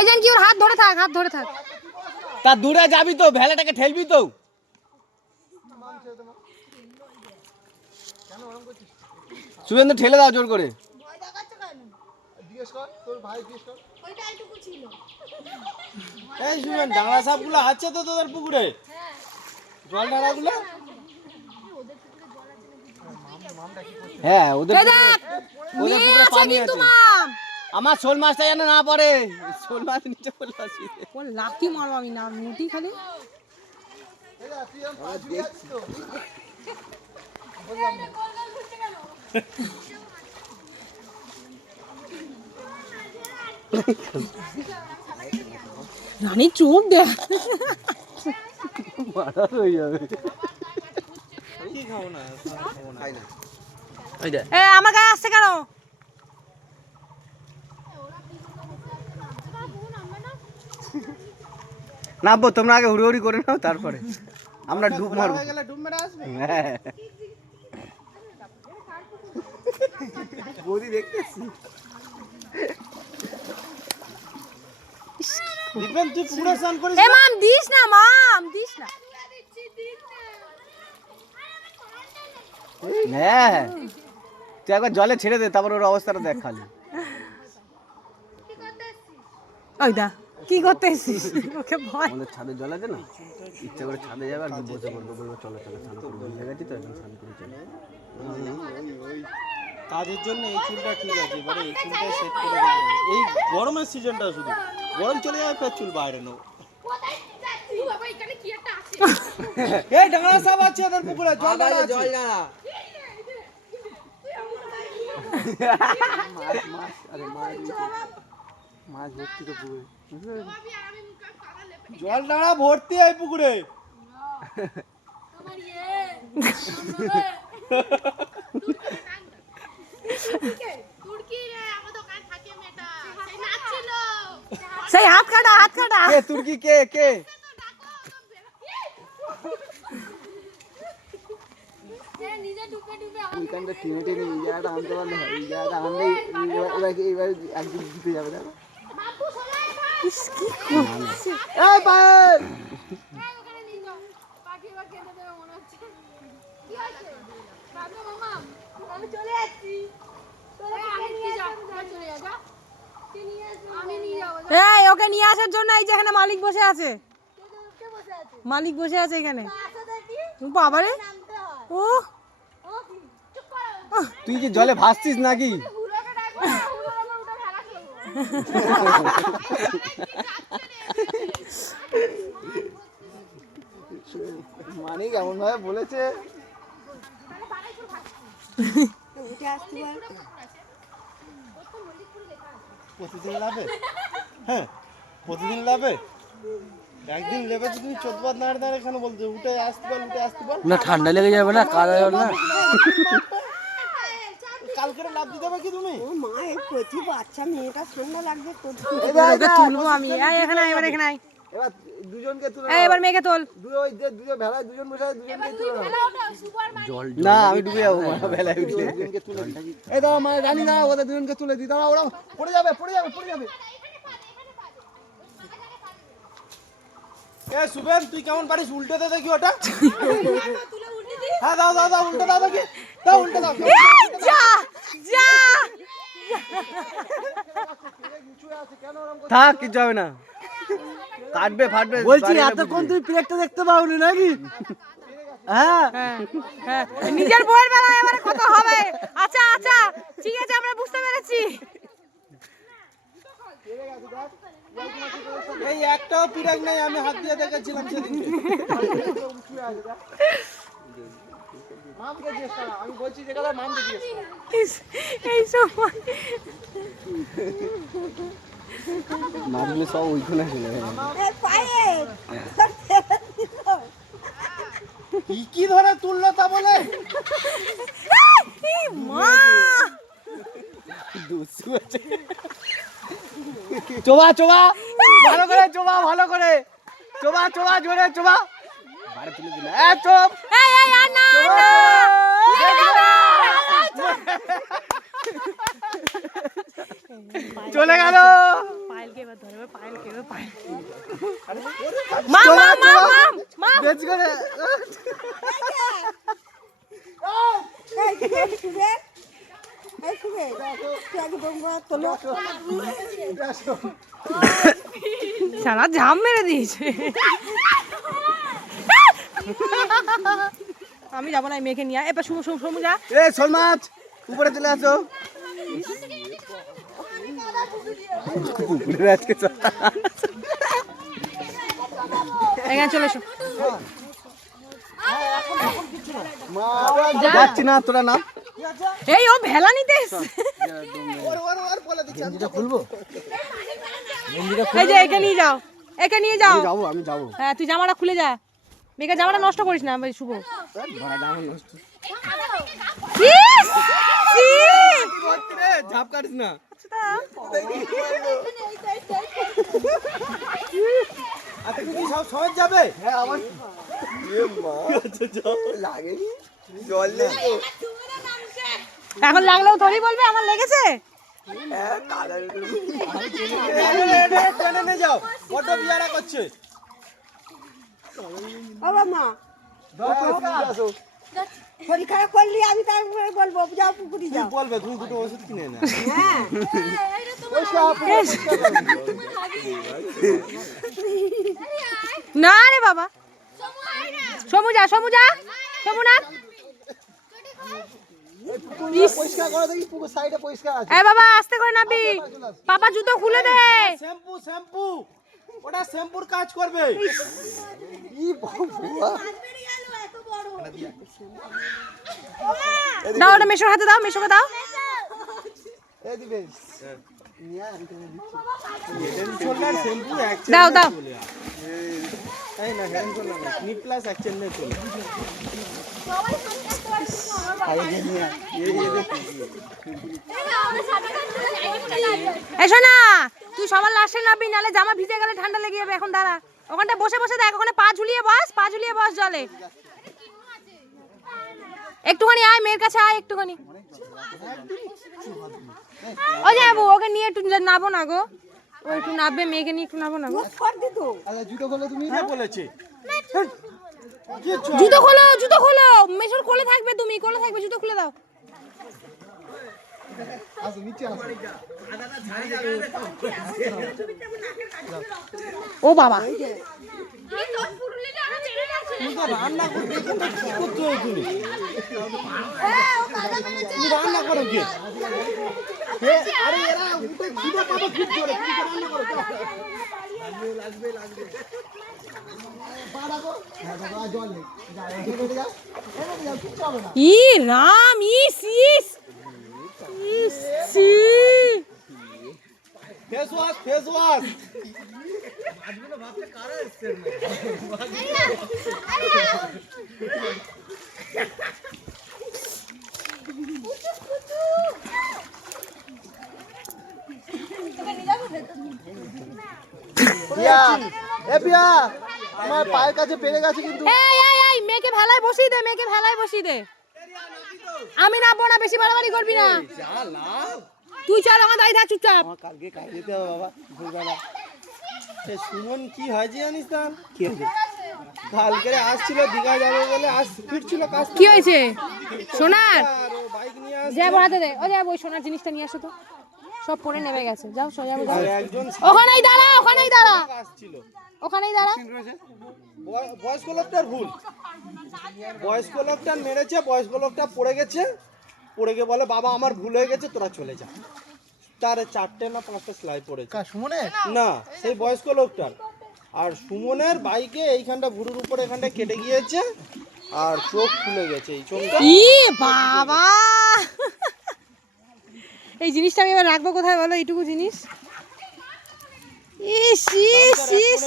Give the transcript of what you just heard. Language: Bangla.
এই জান কি ওর হাত ধরে থাক হাত ধরে থাক। তা দূরে যাবি তো ভেলাটাকে ঠেলবি তো। শুভেন্দু ঠেলে দাও জোর করে। এই শুভেন ডাঙা সাপগুলো আছে তো তোদের পুকুরে? জল ডাঙাগুলো হ্যাঁ ওদের ওদের পুকুরে পানি আছে। আমার শোল মাছটা যেন না পড়ে। শোল মাছ নিচে পড়লে অসুবিধে ও লাকি মারবো আমি না মুটি খালি। রানী চোখ দেখ মারা হয়ে যাবে। আমার গায়ে আসছে কেন? নামবো তোমরা আগে হুড়ি হুড়ি করে নাও তারপরে। আমরা ডুব মারবো। হ্যাঁ বৌদি দেখতেছি। তুই পুরো স্নান করিস এ মাম দিস না মাম দিস না। হ্যাঁ। তুই একবার জলে ছেড়ে দে তারপর ওর অবস্থাটা দেখ খালি। ওই দা। কি করতে এসেছিস ওকে ভয়। আমাদের ছাদে জল আছে না? ইচ্ছা করে ছাদে যাবে আর বসে পড়বে বলব চলো চলো স্নান করব। ভুলে গেছি তো এখন স্নান করে চলো। কাজের জন্য এই চুলটা ঠিক আছে এবারে এই চুলটা সেট করে এই গরমের সিজনটা শুধু। গরম চলে যাবে ফের চুল বাইরে নেব। এই ডাঙা সব আছে ওদের পুকুরে জল ডাঙা আছে। আরে মাছ মাছ ভর্তি তো পুকুরে। জল ডাঙা ভর্তি এই পুকুরে। সেই হাত কাটা। হাত কাটা কে তুর্কি কে কে? ওইখানটা টেনে টেনে এই জায়গাটা আনতে পারলে হয় এই জায়গাটা আনলেই এবার- এবার এবার একদিন জিতে যাবে দেখো এই পায়েল এই ওকে নিয়ে আসার জন্য এই যে এখানে মালিক বসে আছে। মালিক বসে আছে এখানে। বাবারে। ও তুই কি জলে ভাসছিস নাকি? মানে কেমন ভাবে বলেছে। প্রতিদিন লাভে? হ্যাঁ প্রতিদিন লাভে? একদিন লেবে তো তুমি চোদ্দ বার দাঁড়িয়ে দাঁড়িয়ে এখানে বলতে উঠে আসতে পার উঠে আসতে পার। না ঠান্ডা লেগে যাবে না কাদা জল না। কালকে লাভ দিতে হবে কি তুমি? ওকে তুলবো আমি। এই এখানে এবার এখানে এবার দুজনকে তুলে এই এবার মেয়েকে তোল। দুই ওই যে ভেলায় দুজন বসে দুজনকে তুলে। না আমি ডুবে যাব ভেলায় উঠলে এই দাঁড়া না ওদের দুজনকে তুলে দিই। দাঁড়া ওরা পড়ে যাবে পড়ে যাবে পড়ে যাবে। এ সুবেন তুই কেমন পারিস? উল্টে দে দেখি ওটা। হ্যাঁ দাও দাও দাও উল্টে দাও দেখি। দাও উল্টে দাও। যা যা। থাক কিছু হবে না। কাটবে ফাটবে বলছি এতক্ষণ তুই প্লেটটা দেখতে পাওনি নাকি? হ্যাঁ। হ্যাঁ, হ্যাঁ। নিজের বইয়ের বেলা এবারে কত হবে। আচ্ছা আচ্ছা ঠিক আছে আমরা বুঝতে পেরেছি। এই একটাও পিরাক নেই আমি হাত দিয়ে দেখেছিলাম সেদিন সব ওইখানে চলে কি কি ধরে তুললো তা বলে? এই মা! চোবা চোবা ভালো করে চোবা ভালো করে। চোবা চোবা জোরে চোবা। বারে তুলে দিল। এ চোপ। এই এই আর না না চলে গেল। পায়েলকে এবার ধরে এবার পায়েলকে এবার পায়েল মা মা মা মা করে। সারা জাম মেরে দিয়েছে। আমি যাব না মেয়েকে নিয়ে। এবার শুমু শুমু শুমু যা। এ শোল মাছ উপরে চলে আসো। চল। এখানে চলে এসো। যাচ্ছি না তোরা না এই ও ভেলা নিতে খুলবো? এই যে একে নিয়ে যাও। একে নিয়ে যাও। আমি যাব। হ্যাঁ তুই জামাটা খুলে যা। মেয়েকে জামাটা নষ্ট করিস না ভাই শুভ! ঝাপ কাটিস না আচ্ছা কি সব সহজ যাবে হ্যাঁ আমার লাগেনি জল এখন লাগলেও থরি বলবে আমার লেগেছে হ্যাঁ নিয়ে যাও করছে বাবা মা। আসো করলি আমি তারপরে বলব যাও পুকুরি যাও। বলবে তুমি দুটো ওষুধ কিনে না হ্যাঁ না রে বাবা। সমু যা সমু যা সমু না ইস! পরিষ্কার করে সাইডে পরিষ্কার আছে এ বাবা আস্তে করে নাবি। পাপা জুতো খুলে দে। Shampoo shampoo. ওটা শ্যাম্পুর কাজ করবে। দাও ওটা মেশোর হাতে দাও মেশোকে দাও। দাও দাও। তাই তুই সবার লাস্টে নাবি নালে জামা ভিজে গেলে ঠান্ডা লেগে যাবে। এখন দাঁড়া। ওখানটা বসে বসে দেখ ওখানে পা ঝুলিয়ে বস পা ঝুলিয়ে বস জলে। একটুখানি আয় মেয়ের কাছে আয় একটুখানি। ও যাব ওকে নিয়ে একটু নাবো না গো। ও একটু নাববে মেয়েকে নিয়ে একটু নাবো না গো। আচ্ছা জুতো খোলো তুমি। বলেছে? জুতো খোলো জুতো খোলো। মেশোর কোলে থাকবে তুমি কোলে থাকবে জুতো খুলে দাও। ও বাবা রান্না কি রাখো। হ্যাঁ, দেখো, আর জল নেই। যাও, এদিকে বেরিয়ে যাও। এদিকে যাও, কিচ্ছু হবে না। ই রাম ইস ইস ইস ছি। Face wash face wash Piya, এ পিয়া, আমার পায়ের কাছে পেরে গেছে কিন্তু এই এই এই মেয়েকে ভেলায় বসিয়ে দে মেয়েকে ভেলায় বসিয়ে দে আমি না বোনা বেশি বাড়াবাড়ি করবি না। তুই চল আমার দাঁড়িয়ে থাক চুপচাপ। কালকে কাজ যেতে হবে বাবা ভোরবেলা। সে সুমন কি হয় জানিস তার কি কালকে আসছিল দীঘা যাবে বলে আস ফিরছিল কাজ। কি হয়েছে? সোনার? আর বাইক নিয়ে আস যা হাতে দে। ও যা ওই সোনার জিনিসটা নিয়ে আসো তো। সব পরে নেমে গেছে। যাও সোজা ওখানেই দাঁড়া ওখানেই দাঁড়া। ওখানেই দাঁড়া। বয়স্ক লোকটার ভুল। বয়স্ক লোকটা মেরেছে বয়স্ক লোকটা পড়ে গেছে। পড়ে গিয়ে বলে বাবা আমার ভুল হয়ে গেছে তোরা চলে যা। তার চারটে না পাঁচটা সেলাই পড়েছে। সুমনে না সেই বয়স্ক লোকটার। আর সুমনের বাইকে এইখানটা ভুরুর উপরে এখানটা কেটে গিয়েছে। আর চোখ খুলে গেছে এই চোখটা। ই বাবা! এই জিনিসটা আমি এবার রাখব কোথায় বলো? এইটুকু জিনিস? ইস ইস ইস।